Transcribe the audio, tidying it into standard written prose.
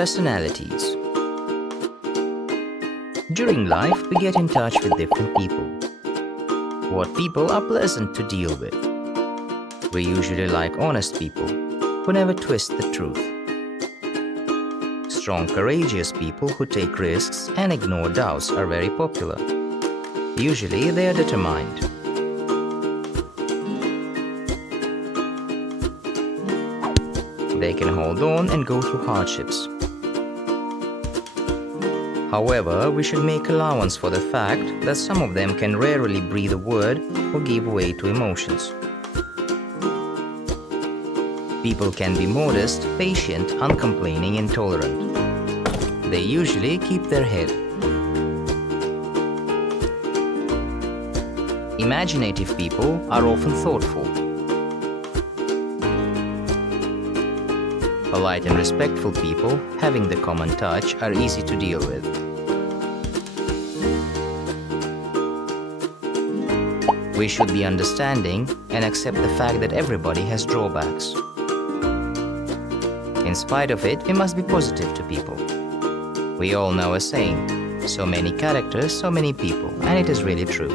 Personalities. During life, we get in touch with different people. What people are pleasant to deal with? We usually like honest people who never twist the truth. Strong, courageous people who take risks and ignore doubts are very popular. Usually, they are determined. They can hold on and go through hardships. However, we should make allowance for the fact that some of them can rarely breathe a word or give way to emotions. People can be modest, patient, uncomplaining, and tolerant. They usually keep their head. Imaginative people are often thoughtful. Polite and respectful people, having the common touch, are easy to deal with. We should be understanding and accept the fact that everybody has drawbacks. In spite of it, we must be positive to people. We all know a saying, so many characters, so many people, and it is really true.